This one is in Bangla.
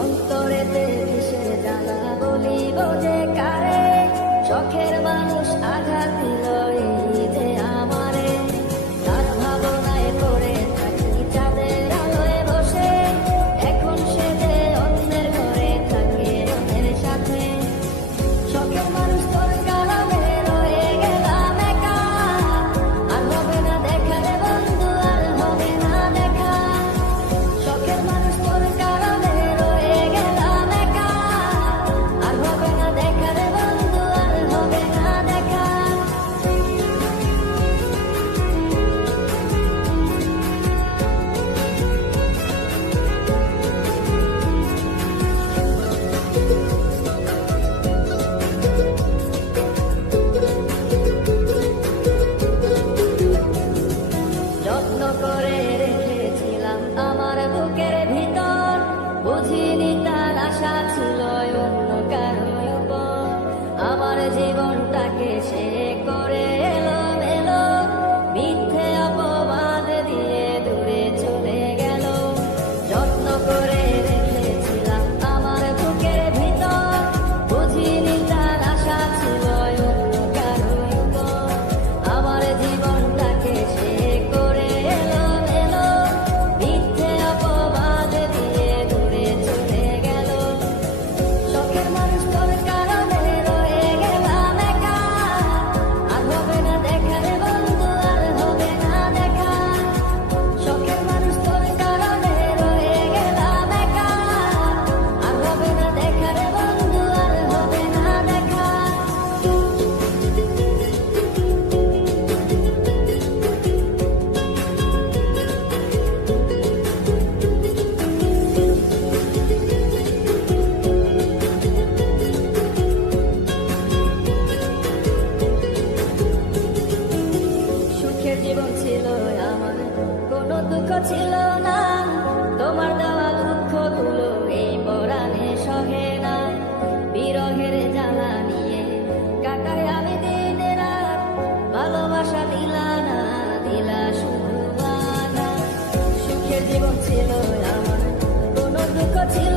অন্তরেতে কিসের জ্বালা বলিব যে কারে, শখের মানুষ আঘাত দিল এই যে আমারে। তার ভাবনায় পড়ে থাকি চাঁদের আলোয় বসে, এখন সে যে অন্যের ঘরে থাকে অন্যের সাথে। শখের মানুষ তোর কারণে রয়ে গেলাম একা, আর হবে না দেখা রে বন্ধু, আর হবে না দেখা। শখের মানুষ তোর কারণে রয়ে গেলাম একা, আর হবে না দেখা রে বন্ধু, আর হবে না দেখা। যত্ন করে রেখেছিলাম আমার বুকের ভিতর, বুঝিনি তার আশা ছিল অন্য কারো উপর। আমার জীবনটাকে সে করে এলো মেলো, মিথ্যে অপবাদ দিয়ে দূরে চলে গেল। যত্ন করে রেখেছিলাম আমার বুকের ভিতর, বুঝিনি তার আশা ছিল অন্য কারো উপর। আমার জীবনটাকে সে করে এলো মেলো, মিথ্যে অপবাদ দিয়ে দূরে চলে গেল। শখের মানুষ তোর কারণে রয়ে গেলাম একা, আর হবে না দেখা রে বন্ধু, আর হবে না দেখা। শখের মানুষ তোর কারণে রয়ে গেলাম একা, আর হবে না দেখা রে বন্ধু, আর হবে না দেখা। সুখের জীবন ছিল আমার, কোনো দুঃখ ছিল না। তোমার দেওয়া দুঃখগুলো এই পরাণে সহে না। বিরহের জ্বালা নিয়ে কাটাই আমি দিন রাত, ভালোবাসা দিলা না, দিলা শুধু বাধা। সুখের জীবন ছিল আমার, কোনো দুঃখ ছিল